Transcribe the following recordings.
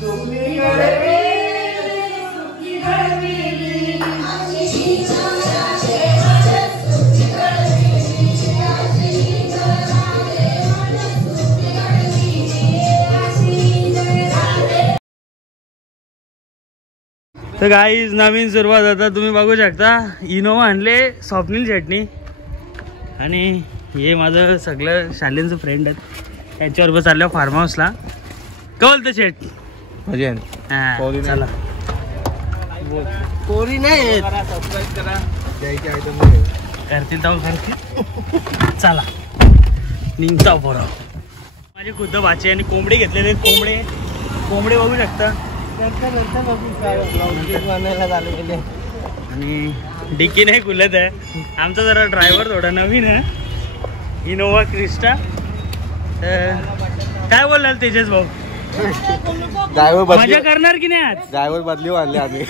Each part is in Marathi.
तर गाईज नवीन सुरुवात आता तुम्ही बघू शकता. इनोवा आणले, स्वप्नील चटणी आणि हे माझं सगळं शालेंचं फ्रेंड आहेत. त्यांच्याबरोबर चाललं फार्म हाऊसला. का बोलतं शेट? हां चला. कोरी नाही करतील तर करतील. चला निघता पोरं. माझी खुद्द भाची आणि कोंबडी घेतलेले. कोंबडे बघू शकता. आणि डिक्की नाही खुलत आहे. आमचा जरा ड्रायव्हर थोडा नवीन आहे, इनोवा क्रिस्टा. काय बोलाल तेजस भाऊ? ड्रायव्हर मजा करणार की नाही आज? ड्रायव्हर बदली आणले आम्ही.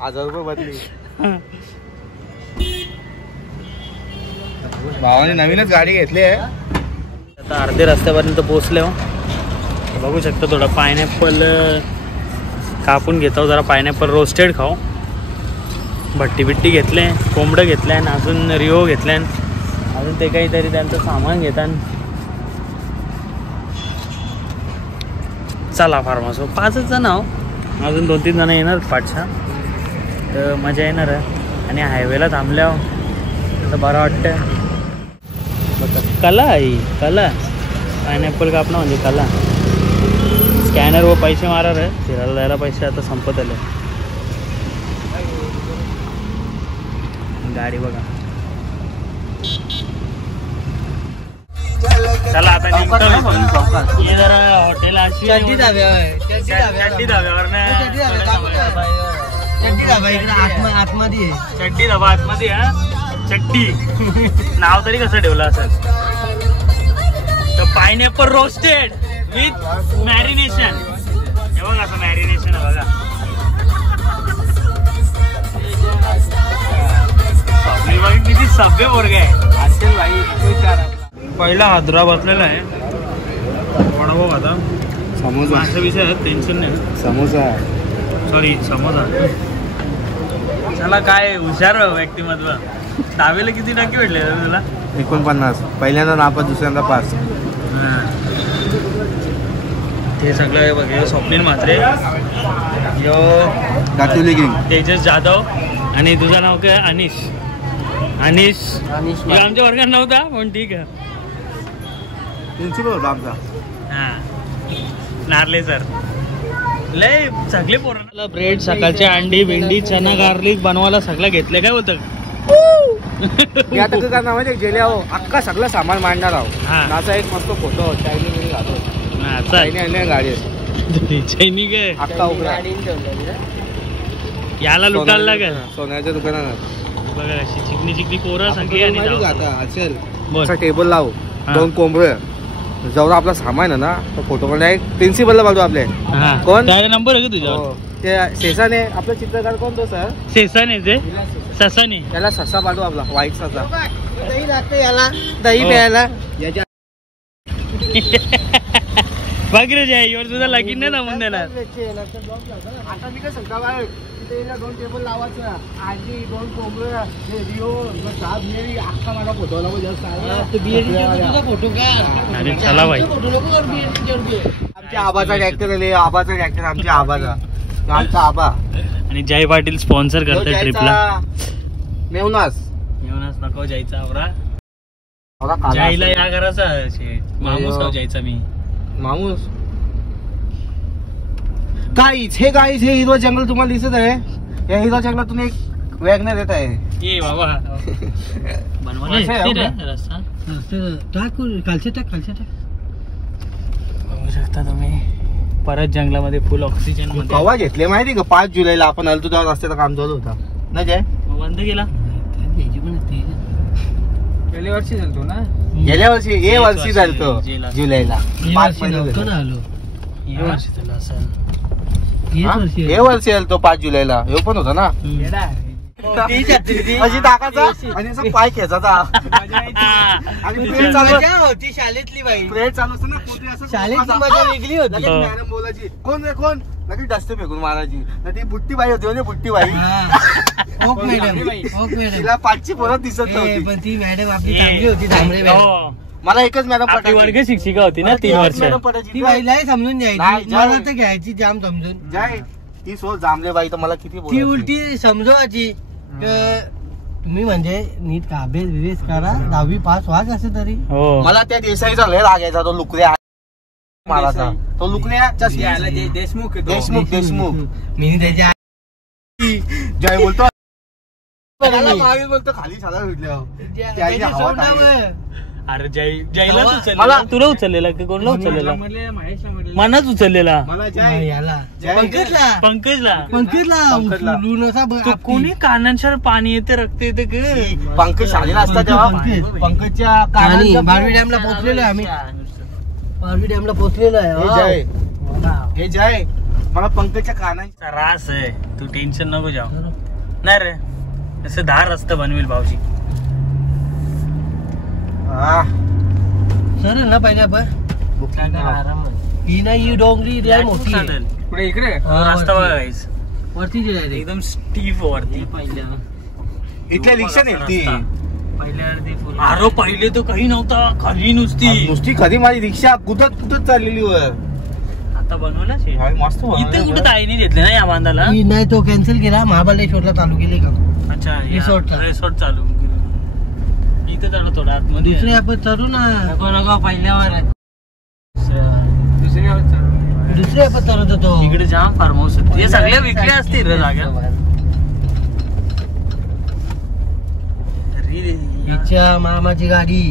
1000 रुपये बदली. भावाने नवीनच गाडी घेतली आहे. आता अर्धे रस्त्यापर्यंत पोहोचले हो. बघू शकता. थोडा पायनॅपल कापून घेतो, जरा पायनॅपल रोस्टेड खाऊ. भट्टी बिट्टी घेतले, कोंबडं घेतलं आणि अजून रिओ घेतल्या. अजून ते काहीतरी त्यांचं सामान घेतात. चला फार्म हाऊस. 5च जण आहो, अजून 2-3 जण येणार पाठच्या. तर मजा येणार आहे. आणि हायवेला थांबल्यावर तर बरं वाटतं. कला आहे कला. पायनॅपल कापणं म्हणजे कला. स्कॅनर व पैसे मारा रे. फिरायला जायला पैसे आता संपत आले. गाडी बघा. चला आता निघतो. हे जरा हॉटेल अशी चड्डी धाब्यावर आतमध्ये. चड्डी धाबा आतमध्ये. हा चड्डी नाव तरी कसं ठेवलं असेल. तर पायनॅपल रोस्टेड विथ मॅरिनेशन. हे बघा असं मॅरिनेशन आहे बघा. किती सभ्य पोरगे आहे असेल भाई. पहिला हादरा बसलेला आहे. वडापाव आता समोसा असा विषय टेन्शन नाही. समोसा सॉरी समोसा. चला काय हुशार व्यक्तिमत्व. 10वीला किती टक्के भेटले तुला? 49. पहिल्यांदा नापास, दुसऱ्यांदा पास. ते सगळं बघ. स्वप्नील म्हात्रे, तेजस जाधव आणि तुझं नाव काय? अनिश. आमच्या वर्गात नव्हता पण ठीक आहे. प्रिन्सिपल होता आमचा. हां नारले सर. लय सगळे पोरांना ब्रेड, सकाळचे अंडी भेंडी चना गार्लिक बनवायला सगळं घेतलं. काय बोलतं मी आता काय करणार माहिती गेले आहो, अख्खा सगळं सामान मांडणार आहो. असा एक मस्त फोटो चायनी गाडी चैनी काय अख्खा उघडा. याला लुटायला लागेल. सोन्याच्या दुकानात बघा अशी चिकनी कोरा सगळी. आणि टेबल लावू, 2 कोंबडे. जेवढा आपला सामान आहे ना तो फोटो मध्ये प्रिन्सिपलला बघू. आपले कोण नंबर आहे का तुझ्या? ते सेसाने. आपला चित्रकार कोण तो सर? सेसाने. ते ससाने. त्याला ससा पाठवू आपला, व्हाईट ससा. दही लागते याला, दही प्यायला. बघ रे जय, यावर तुझा लगीन नाही जमून देणार. आता मी काय सांगता बाय, 2 टेबल लावायचं, आजी 2 कोंबडे, रिओ, अख्खा माझा फोटो फोटो का. अरे चला भाई. आमच्या आबाचा ट्रॅक्टर आले. आमच्या आबाचा. आमचा आबा आणि जय पाटील स्पॉन्सर करतात ट्रिपला. मेवनास नको जायचा. आवरा जायला या करायचा. मामूस जायचा. मी मामूस गाईज. हे गाईज, हे हिरवं जंगल तुम्हाला दिसत आहे. या हिरव्या जंगलातून एक वॅगनर येत आहे. ये बाबा बघू शकता तुम्ही. परत जंगलामध्ये फुल ऑक्सिजन. कवा घेतले माहिती का? 5 जुलैला आपण आलतो तेव्हा रस्त्याचं काम चालू होता ना. जय बंद केला. गेल्या वर्षी झालतो ना. गेल्या वर्षी हे वर्षी झालतो जुलैला. 5 महिने हे वर्षी आलतो 5 जुलैला. हे पण होता ना. अशी टाकायचा आणि असं पाय खेचायचा आणि प्रेड चालू होती शाळेतली बाई. प्रेड चालू असतं ना कुठे असं शाळेतली मजा वेगळी होती. मॅडम बोलायची कोण रे कोण लगेच डस्ट फेकून मारायची. तर ती बुट्टी बाई होती म्हणजे बुट्टी बाई. ओक मॅडम तिला पाचची पोरं दिसत नव्हती. पण ती मॅडम आपली चांगली होती. चांगली मला एकच मॅडम आपली वर्ग शिक्षिका होती ना 3 वर्ष. ती बाईलाही समजून घ्यायची. मला तर घ्यायची जाम समजून. जाय ती सोड जांभळे बाई तर मला किती ती उलटी समजवायची. तुम्ही म्हणजे नीट का अभ्यास विवेस करा 10वी पास व्हा कसं तरी. मला त्या देसाईचा लय राग यायचा. तो लुकड्या माराचा तो लुकड्या देशमुख देशमुख देशमुख मी त्याच्या जय बोलतो बोलतो खाली झाला अरे जयला मला तुला उचललेला की कोणला उचललेला? मनाच उचललेला पंकजला कोणी कानांच्या पाणी येते रक्त येते ग. पंकज शाळेला असतात तेव्हा पंकजच्या बारवी डॅमला पोहोचलेलो आहे आम्ही. बारवी डॅमला पोहोचलेलो आहे. हे जय मला पंकजच्या कानांचा रास आहे. तू टेन्शन नको जाऊ. नाही रे असं 10 रस्ता बनवेल भाऊजी. सर ना पहिले आपण ही ना ही डोंगरी लय मोठी आहे. पुढे इकडे रस्ता बघायच वरती एकदम स्टीफ वरती. इथल्या रिक्षा नेलती अरे पहिले तर काही नव्हता. खाली नुसती कधी माझी रिक्षा कुठत चाललेली वर. आता बनवला मस्त इथे कुठे ताईने घेतले ना या बांधाला. नाही तो कॅन्सल केला. महाबळेश्वरला चालू केले का. अच्छा रिसॉर्ट चालू इथे जाणं थोडं आतमध्ये. दुसरे आपण चढू ना पहिल्यावर. दुसरे आपण चढत होतो. इकडे जाम फार्म हाऊस हे सगळे विकले असतील रे जागा. हिच्या मामाची गाडी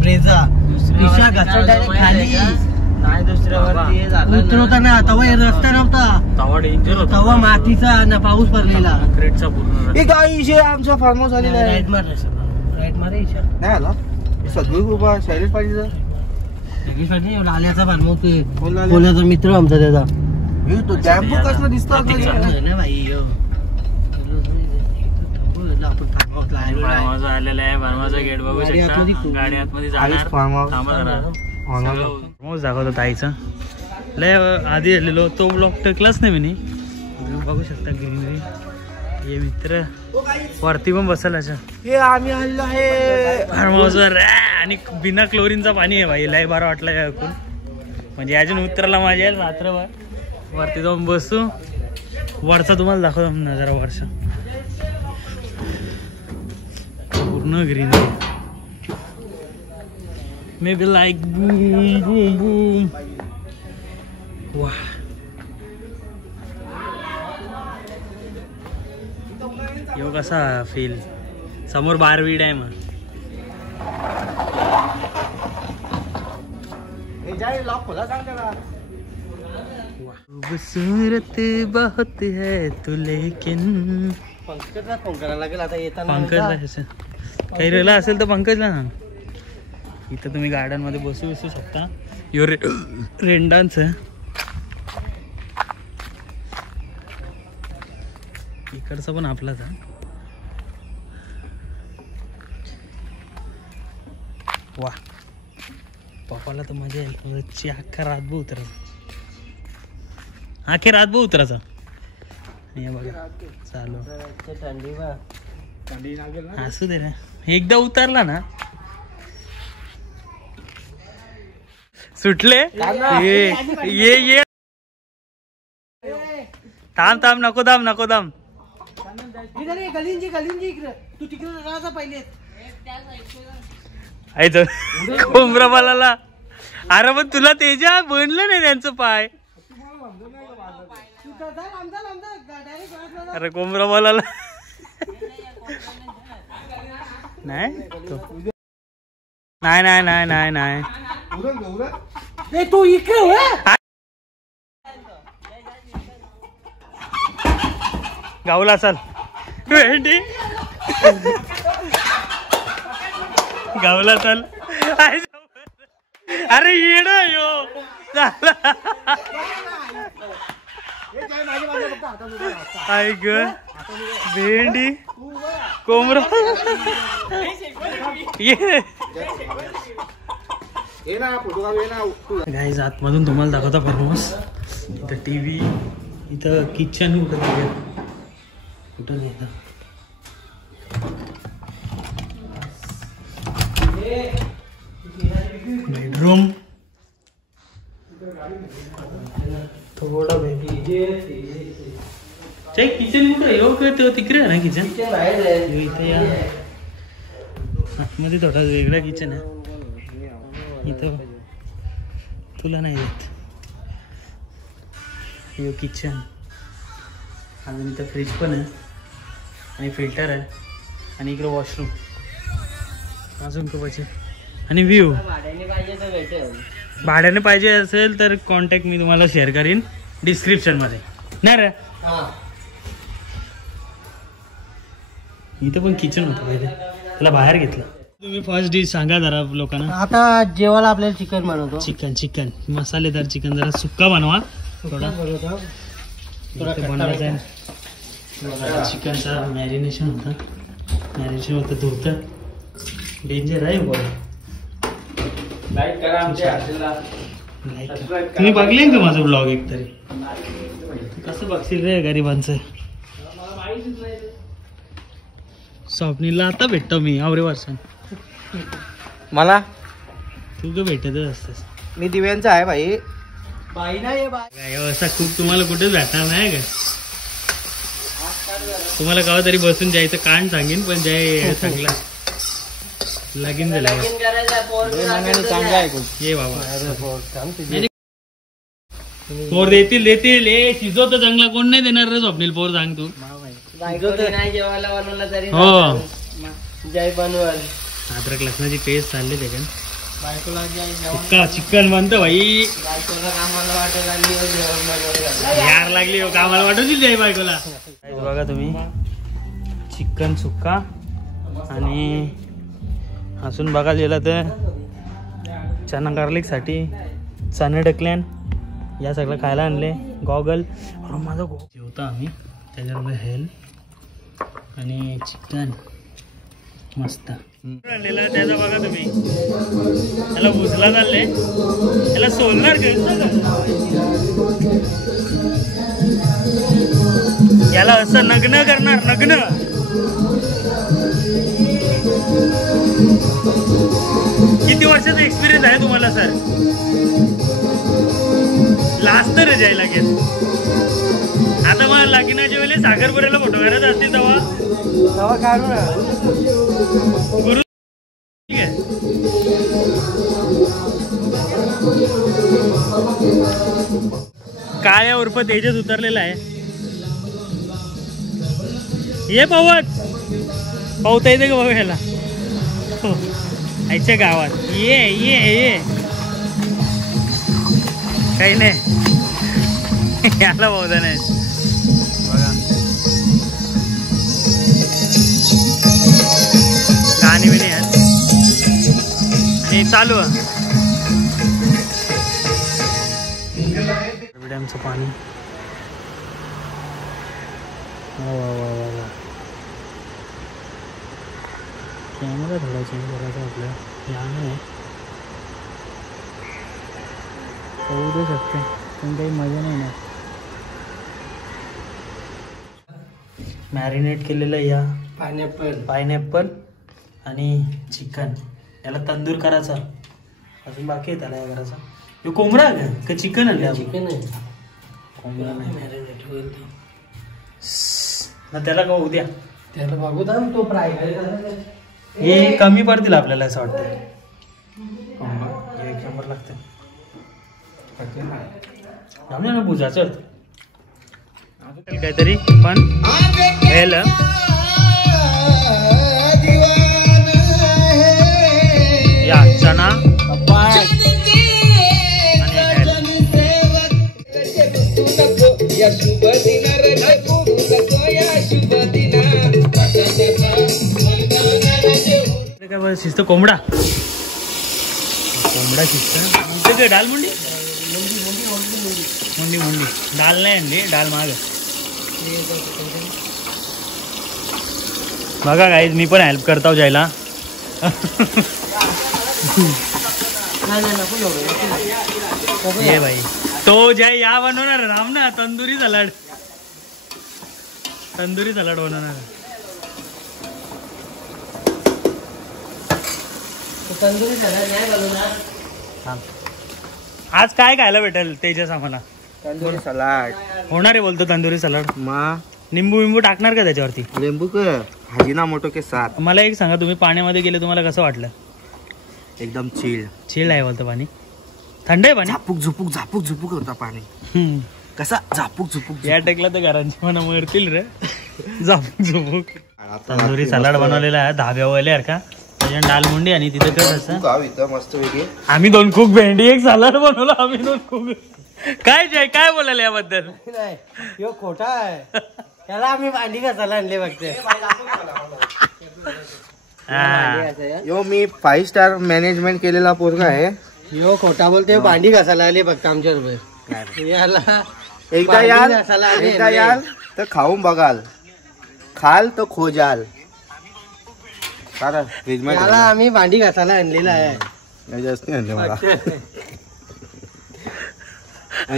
ब्रेझा रिक्षा घसरत डायरेक्ट खाली. नाही दुसऱ्यावरती उतरवताना तेव्हा रस्ता नव्हता. तवा डेंजर होता. तेव्हा मातीचा ना पाऊस पडलेला. क्रेटचा पूर्ण आमचा फार्म हाऊस आलेला आहे. राईट मारे नाही आला सगळी कृपा शैलेश पाटील आल्याचा फार्म हाऊस. कोणाचा मित्र आमचा त्याचा. कसं दिसतो आलेला आहे. फार्माचा गेट बघू शकता. गाडी आतमध्ये जाणार. दाखवतो ताईचा लय आधी आलेलो तो ब्लॉक टेकलाच नाही मी. बघू शकता ग्रीनरी. हे मित्र वरती पण बसायला हे आम्ही हल्लो आहे फार्म हाऊसवर. आणि बिना क्लोरीनचा पाणी आहे भाई. लय बरं वाटलं ऐकून. म्हणजे अजून उतरायला मजा येईल रात्रभर. वरती जाऊन बसू. वरचा तुम्हाला दाखवतो नजारा. वर्षा पूर्ण greenery. Maybe like boom, boom, boom. Wow. यो कसा फील. समोर बारवी डॅम. खूबसूरत बहुत है तू लेकिन. पंकजला फोन करायला लागेल आता येताना. पंकजला काही रेला असेल तर पंकजला ना. इथं तुम्ही गार्डन मध्ये बसू शकता. यो रेंडांच इकडचा पण आपलाच. वा पप्पाला तर मजा येईल. अख्खा रातभर उतरायचा. अख्खे रातभर उतरायचा. बघा चालू थंडी असू दे ना. एकदा उतरला ना सुटले. ये थांब नको दाम तू तिकडे पहिले कोंबरा बालाला. अरे पण तुला तेजा बनलं नाही त्यांचं पाय. अरे कोंबरा बालाला नाही तू इकडे गावला चाल. भेंडी गावला चाल. अरे येड यो ऐक भेंडी कोंबडा गाईज आतमधून तुम्हाला दाखवता परफॉर्मन्स. इथं टीव्ही, इथं किचन कुठं नाही इथं. बेडरूम थोडा किचन कुठं आहे? तिकडे आहे ना किचन. इथे या आतमध्ये थोडा वेगळा किचन आहे. इथं तुला नाही येत. यो किचन आणि इथं फ्रीज पण आहे आणि फिल्टर आहे आणि इकडे वॉशरूम अजून खूपच आहे. आणि व्ह्यू भाड्याने पाहिजे असेल तर कॉन्टॅक्ट मी तुम्हाला शेअर करीन डिस्क्रिप्शनमध्ये. नाही रे इथं पण किचन होतं पहिले, त्याला बाहेर घेतलं. तुम्ही फर्स्ट डिश सांगा जरा लोकांना. आता जेवायला आपल्याला चिकन बनवतो. चिकन मसालेदार चिकन, जरा सुक्का बनवा थोडा. बनवायचा आहे चिकनचा मॅरिनेशन होतं धुतं. डेंजर आहे बॉय. तुम्ही बघले का माझा ब्लॉग एक तरी? कसं बघशील रे गरिबांचं. स्वप्नीला आता भेटतो मी आवरे वर्ष. मला तू का भेटतच असतेस. मी दिव्यांचा आहे भाई. बाई नाही बाई असा खूप तुम्हाला कुठेच भेटणार नाही का. तुम्हाला गावा तरी बसून जायचं कान सांगेन, पण जाय चांगला लगीन झालं ये बाबा. पोर देतील शिजवतो चांगला. कोण नाही देणार रे स्वप्नील पोर, सांग तू. हो जय बनवल. अद्रक लसणाची पेस्ट चालली त्याच्यात. चिकन बनतं भाई. यार लागली कामाला वाटत जाई बायकोला. बघा तुम्ही चिकन सुक्का आणि अजून बघायला गेलं तर चना गार्लिक साठी चणे डकल्यान या सगळं खायला आणले. गॉगल माझा जेवता आम्ही त्याच्याबरोबर हेल आणि चिकन मस्त आणलेला. त्याचा बघा तुम्ही त्याला भुजला चालले. त्याला सोलणार याला असं नग्न करणार. नग्न किती वर्षाचा एक्सपिरियन्स आहे तुम्हाला सर? लास्ट तर जायला लागेल. आता मला लग्नाच्या वेळेस साखरपुऱ्याला फोटो काढत असतील तेव्हा काढू ना गुरु. ठीक आहे काळ्या उर्फ तेजस उतरलेला आहे. ये पावता येते का बघायला आईच्या गावात. ये काही नाही याला बहुधा नाही. बघा गाणी बिणी आहेत आणि चालू आहे डॅमचं पाणी. कॅमेरा थोडा चेंज करायचा आपल्या याने होऊ दे शकते पण काही मजा नाही ना. मॅरिनेट केलेलं या पायनॅपल आणि चिकन याला तंदूर करायचा. अजून बाकी आहे त्याला या करायचा. हे कोंबडा आहे का चिकन आहे? चिकन आहे. कोंबडा नाही मॅरिनेट होईल ना. त्याला का उद्या त्याला बघू दा तो फ्राय हे कमी पडतील आपल्याला असं वाटतं. एक नंबर लागतं ना बुजाचं काहीतरी पण हेल या चना आणि हेल. काय शिस्त कोंबडा शिस्त काय डाल मुंडी मुंडी डाल नाही आणली. डाल माग बघा गाईज मी पण हेल्प करता जायला. ये भाई तो जय या बनवणार राम ना तंदुरी सलाड बनवणार. तंदुरी सलाड नाही बनवणार. आज काय खायला भेटेल तेजस आम्हाला? तंदुरी सलाड होणार आहे बोलतो. तंदुरी सलाड मा निंबू टाकणार का त्याच्यावरती? लिंबू का हजीना मोटो के साथ. मला एक सांगा, तुम्ही पाण्यामध्ये गेले तुम्हाला कसं वाटलं? एकदम चिल आहे बोलतो पाणी. थंड आहे पाणी. झापूक झुपूक होता पाणी. कसा झापूक झुपूक. या टेकला तर घरांची मना मरतील रे. झापूक झुपूक. तंदुरी सलाड बनवलेला आहे धाब्यावाले यार का. त्याच्या डालमुंडी आणि तिथे कसं असं मस्त वेगळे. आम्ही 2 खूप भेंडी एक सलाड बनवला. आम्ही 2 खूप. काय जय काय बोलायला याबद्दल? नाही यो खोटा आहे. त्याला आम्ही भांडी घासायला आणले बघते. यो मी 5 स्टार मॅनेजमेंट केलेला पोरगा आहे. यो खोटा बोलते. भांडी घासायला आले बघ आमच्या रुपये. याला एकदा याल तर खाऊन बघाल, खाल तर खोजाल. फ्रीज मध्ये याला आम्ही भांडी घासायला आणलेला आहे.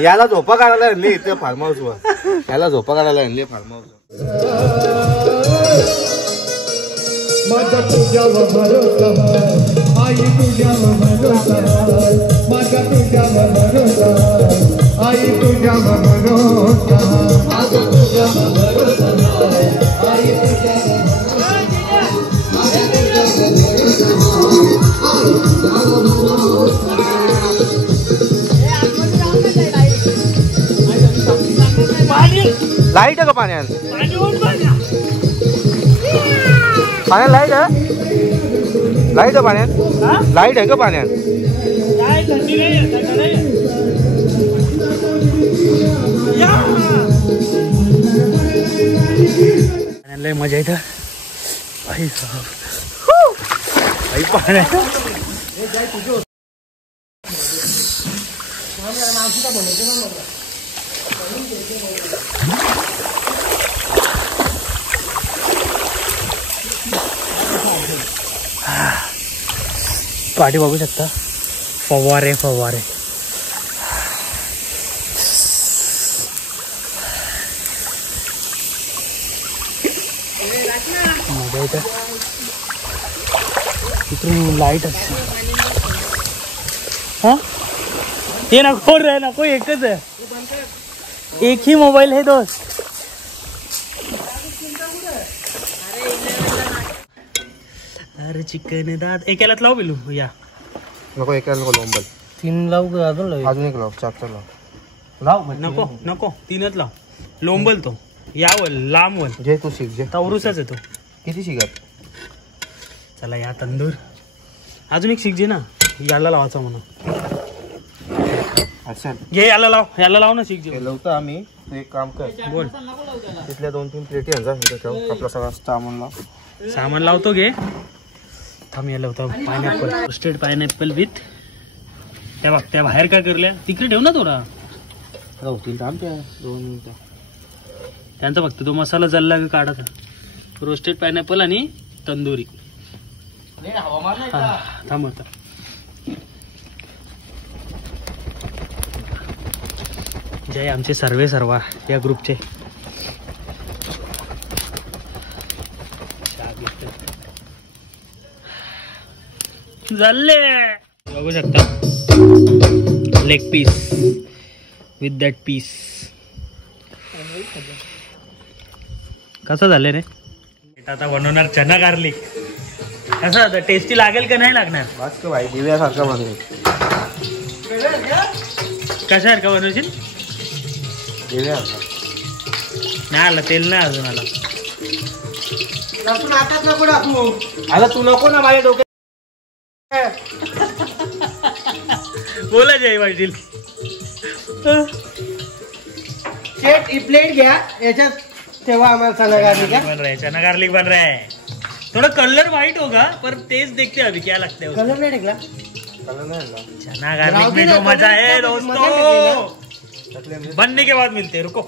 याला झोपा काढायला आणली इथे फार्म हाऊस वर. याला झोपा काढायला आणली फार्म हाऊस वर. माझा तुझ्यावर भरोसा आई, तुझ्यावर भरोसा माझा तुझ्यावर भरोसा आई, तुझ्यावर भरोसा माझा तुझ्यावर भरोसा आई, तुझ्यावर लाईट आहे का पाण्यात? पाण्यात लाईट आहे? लाईट आहे पाण्यात? लाईट आहे का पाण्यात? लय मजा येतं पाण्यात. पाठी बघू शकता. फवारे मजा येतं. इकडून लाईट असते. हा हे नको रे नको. एकच आहे. एक ही मोबाईल है दोस्त. अरे चिकन दात एकालाच लाव बिलू. या नको एकाला नको. लोंबल 3 लावू अजून अजून एक लाव. 4 लाव. नको 3च लाव. लोंबल तो यावल लांबवल. जे तू शिक जे. तवरूसच आहे तो. किती शिकत? चला या तंदूर. अजून एक शिकजे ना. याला लावायचा म्हणा. अच्छा घे याला लाव ना शिकजे. लावतो आम्ही. तू एक काम कर. बोल. तिथल्या 2-3 प्लेटी आणजा. आपला सगळा सामान लावतो. घे थांब. याला होता पायनॅपल. रोस्टेड पायनॅपल विथ त्या बाहेर काय करल्या तिकडे ठेव ना थोडा. राहतील थांब त्या 2 मिनिटं. त्यांचा फक्त तो मसाला जल्ला का काढायचा. रोस्टेड पायनॅपल आणि तंदुरी. थांब आता. जय आमचे सर्वा या ग्रुपचे. झाले बघू शकता. Leg piece with that piece. कसं झालं रे? आता बनवणार चना गार्लिक. कसं आता टेस्टी लागेल का नाही लागणार? बस का भाई दिव्यासारखं बनवेल. कशासारखं बनवशील? दिव्यासारखं. नाही आलं तेल नाही अजून आला. आताच नको टाकू. आता तू नको ना माझ्या डोक्यात. बोला जय पाटील. प्लेट घ्या याच्यात तेव्हा आम्हाला चना गार्लिक बन रहा है. चना गार्लिक बन रहा है. थोड़ा कलर व्हाइट होगा पर टेस्ट देखते अभी क्या लगता है. कलर नाही टाकला. चना गार्लिक में जो मजा है दोस्तों बनने के बाद मिलते हैं. रुको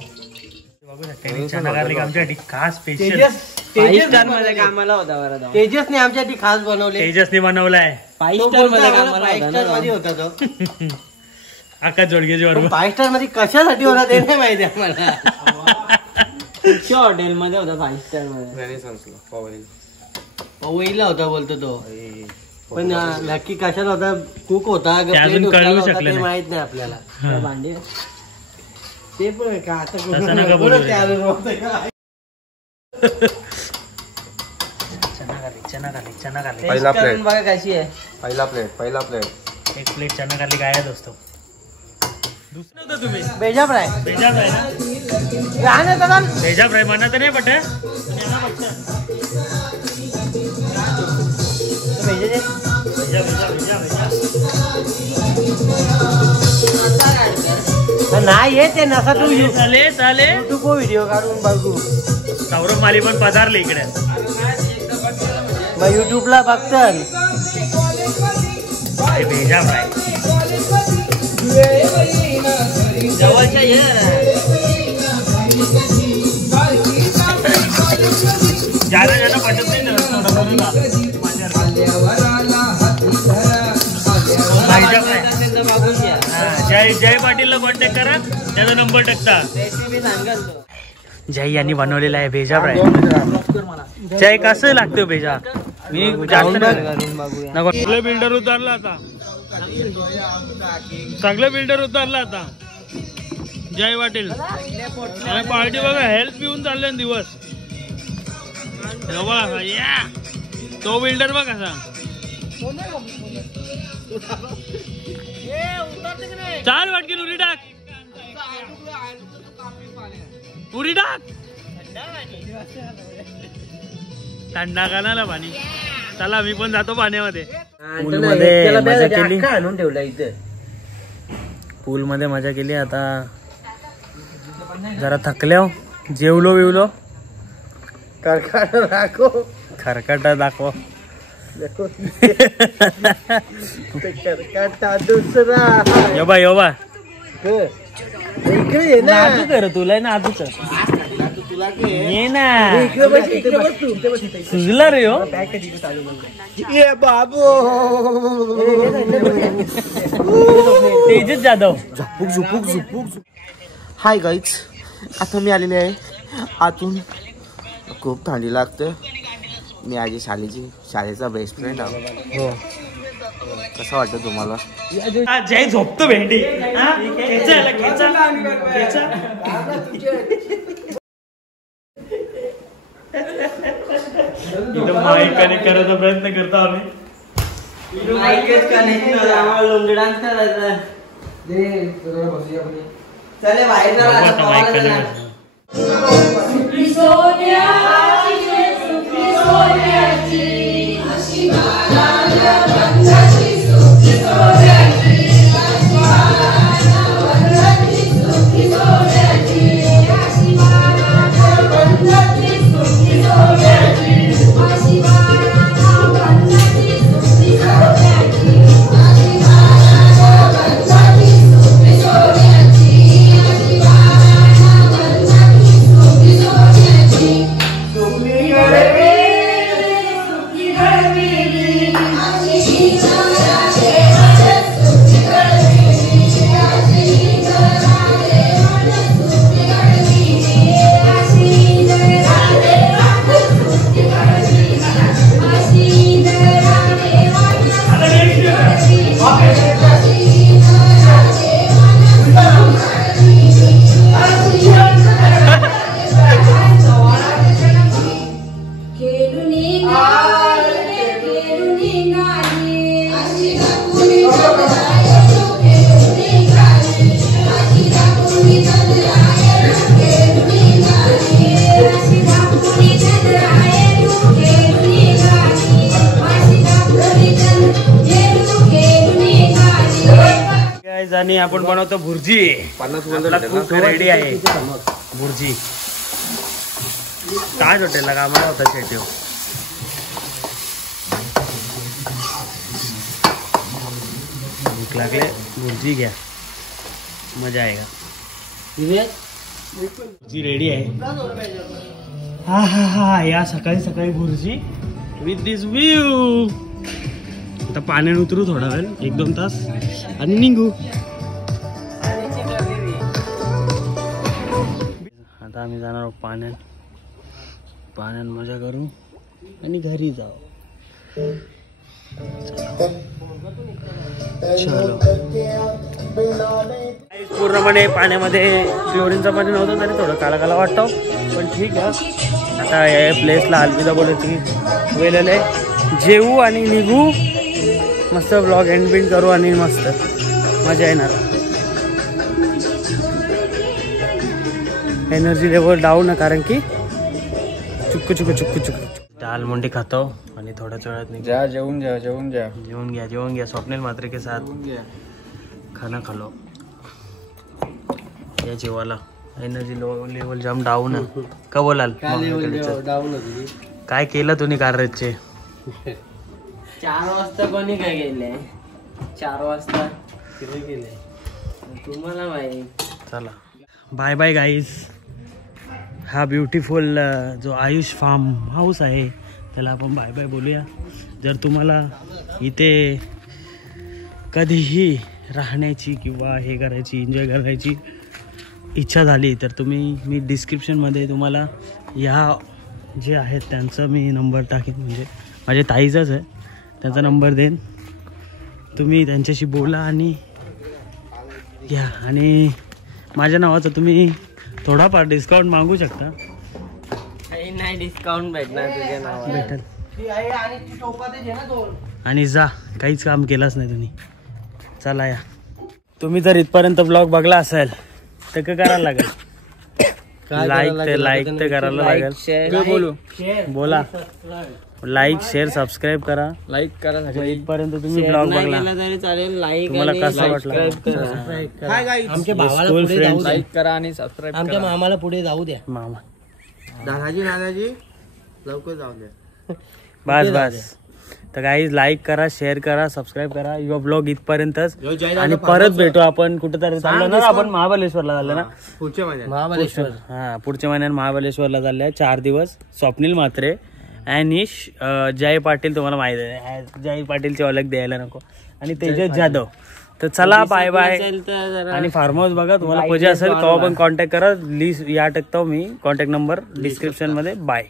बघू शकता चना गार्लिक आमच्यासाठी खास स्पेशल मध्ये कामाला होता बरं. तेजसने आमच्यासाठी खास बनवले. तेजसने बनवलाय. 5 स्टार मध्ये होता तो. आकाश जोडगेच्या बरोबर. 5 स्टार मध्ये कशासाठी होता ते नाही माहिती आम्हाला. कुठच्या हॉटेल मध्ये होता 5 स्टार मध्ये? पवईला होता बोलतो तो. पण नक्की कशाला होता? कुक होता ते अजून कळू शकलं ते नाही. माहित नाही आपल्याला. भांडे ते पण का आता तसं नका बोलू. चना गार्लिक पहिला प्लेट बघा कशी आहे. पहिला प्लेट एक प्लेट चना गार्लिक आयाच असतो. दुसरं होतं तुम्ही बेजा फ्राय. भेजा फ्राय ना? भेजा फ्राय म्हणा तर नाही पट. नाही येते नसा तू चाले युट्यूब व्हिडिओ काढून बघू. सौरभ माली पण पधारले इकडे. मग युट्यूबला बघतात. भेजा फ्राय जवळच्या ये ज्यादा ज्यादा पटत नाही ना. जय पाटीलला कॉन्टॅक्ट करा, त्याचा नंबर टाकता. जय यांनी बनवलेला आहे भेजा फ्राय. जय कसं लागतं भेजा? मी जास्त चांगले बिल्डर उतरला आता. जय पाटील आणि पार्टी बघा हेल्थ पिऊन चालले दिवस. या तो बिल्डर बघ कसा. चाल वाटकी उरी टाक. थंडा कानाला पाणी. चला मी पण जातो पाण्यामध्ये. पूलमध्ये मजा केली. आणून ठेवला इथे. पूलमध्ये मजा केली. आता जरा थकल्या. जेवलो बिवलो. खरकाटा दाखव. दुसरा योबा इकडे नाजूक कर. तुला ना नाजूक ये ना. सुजला रे हो. बाबू तेजस जाधव. झुपूक. हाय गाईज, आता मी आलेले आहे आतून. खूप थंडी लागते. मी आजी शाळेचा बेस्ट फ्रेंड आहे. हो. कसं वाटतं तुम्हाला? जय झोपतो भेंडी. इथं माईक कनेक्ट करायचा प्रयत्न करतो आम्ही. डान्स करायचा. चले बाहेर आणि आपण बनवतो भुर्जी. कुक रेडी आहे. भुर्जी ताज हॉटेलला कामाला होता शेट्टी. भूक लागले भुर्जी घ्या, मजा आएगा. जी रेडी आहे. हा हा हा, या सकाळी सकाळी भुर्जी विथ दिस व्ह्यू. आता पाण्यात उतरू थोडा वेळ, 1-2 तास आणि निघू. आता आम्ही जाणार आहोत पाण्यात मजा करू आणि घरी जाऊ. चलो. पूर्णपणे पाण्यामध्ये क्लोरीनचा पाणी नव्हतं तरी थोडं काला काला वाटतो, पण ठीक आहे. आता या प्लेसला अलविदा बोलायची वेळ आहे. जेवू आणि निघू, मस्त ब्लॉग एंड बिंड करू आणि मस्त मजा येणार. एनर्जी लेवल डाऊन आहे कारण की चुक्कू दाल मुंडी खातो आणि थोड्याच वेळात निघा. जेवून घ्या. स्वप्नील मात्रे के साथ खाना खालो. या जेवायला एनर्जी लेवल जाम डाऊन आहे. का बोलाल काय केलं तुम्ही कारचे? 4 वाजता कोणी काय केलंय? 4 वाजता केलंय तुम्हाला माहिती. चला बाय बाय गाईज. हा ब्युटिफुल जो आयुष फार्म हाऊस आहे त्याला आपण बाय बाय बोलूया. जर तुम्हाला इथे कधीही राहण्याची किंवा हे करायची एन्जॉय करायची इच्छा झाली तर मी डिस्क्रिप्शनमध्ये तुम्हाला ह्या जे आहेत त्यांचा मी नंबर टाकेन. म्हणजे माझ्या ताईचाच आहे, त्यांचा नंबर देईन. तुम्ही त्यांच्याशी बोला आणि घ्या. आणि माझ्या नावाचं तुम्ही थोडाफार डिस्काउंट मागू शकता. नाही डिस्काउंट भेटणार तुझ्या नावावर. भेटेल. आणि जा, काहीच काम केलंच नाही तुम्ही. चला या. तुम्ही जर इथपर्यंत ब्लॉग बघला असेल तर काय करायला लागेल? लाईक तर करायला लागेल. बोला लाईक शेअर सबस्क्राईब करा. लाईक करा. इथपर्यंत तुम्ही ब्लॉग बघला तरी चालेल. लाईक तुम्हाला कसं वाटलं? आमच्या भावाला पुढे जाऊ द्या. लाईक करा आणि सबस्क्राईब. आमच्या मामाला पुढे जाऊ द्या. मामा दादाजी लवकर जाऊ द्या. बस. तर गाईज लाईक करा, शेअर करा, सबस्क्राईब करा. युवा ब्लॉग इथपर्यंतच. आणि परत भेटू आपण कुठेतरी चाललो ना. आपण महाबळेश्वरला झालं ना पुढच्या महिन्यात. महाबळेश्वर. हा पुढच्या महिन्यात महाबळेश्वरला चालले 4 दिवस. स्वप्नील मात्रे आणि जय पाटील, तुम्हाला माहिती आहे जय पाटीलची ओळख द्यायला नको, आणि तेजस जाधव. तर चला बाय बाय. आणि फार्म हाऊस बघा, तुम्हाला पाहिजे असेल तेव्हा पण कॉन्टॅक्ट करा. लिस्ट या टाकतो मी कॉन्टॅक्ट नंबर डिस्क्रिप्शन मध्ये. बाय.